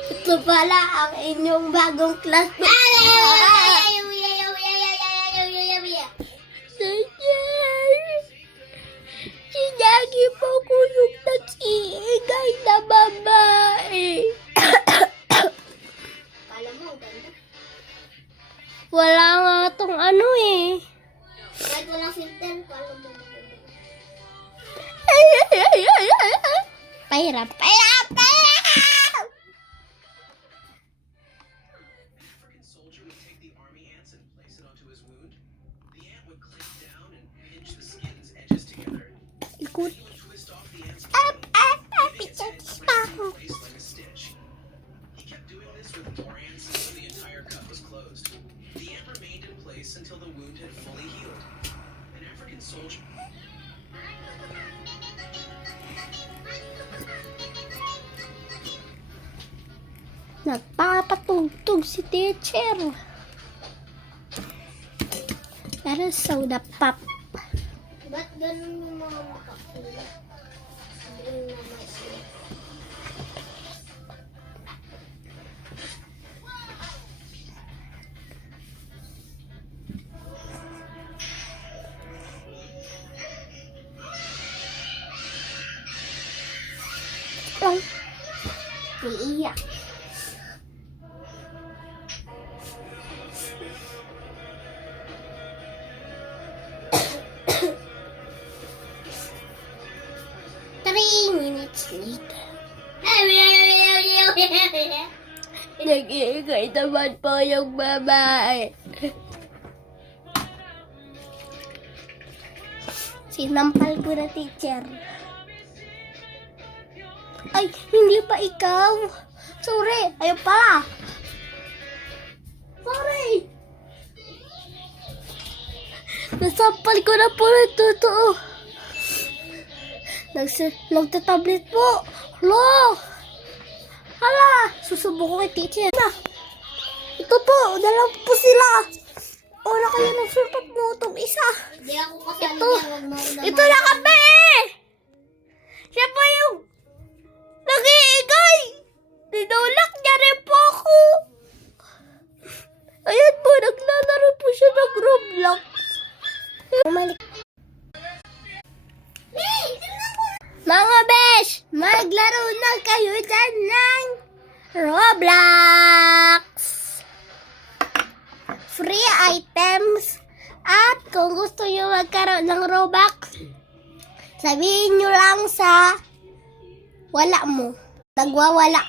Ito pala ang inyong bagong classmate. Si Jackie po ko yung nag-iingay na babae. Kala mo, ganda. Wala nga tong ano eh. Kahit walang filter, kala mo maganda. Pahirap. African soldier would take the army ants and place it onto his wound. The ant would clamp down and pinch the skin's edges together. Ikot. He would twist off the ant's leaving its head twisted in place like a stitch. He kept doing this with more ants until the entire cut was closed. The ant remained in place until the wound had fully healed. An African soldier. Nagpapatugtog si teacher. Para soda pop. Ba't ganun yung mga makakula? Ganun na masin. Lang. Iiyak. Minutes later. Nag-iingay naman po yung babae. Sinampal ko na teacher. Ay, hindi pa ikaw. Sorry, ayaw pala. Sorry. Nasampal ko na po ng totoo. Nagtatablet po. Hala, susubo ko kay teacher. Ito po, dalawa po sila. Wala kayo ng sulpat mo itong isa. Hindi ako kasali Ito. niya. Huwag mo ako Ito na kami eh! Siya pa yung nag-iigay. Tinulak niya rin po ako. Ayan po, naglalaro po siya ng Roblox. Bumalik. Mga besh, maglaro na kayo dyan ng Roblox. Free items. At kung gusto nyo magkaroon ng Robux, sabihin nyo lang sa wala mo. Nagwawala.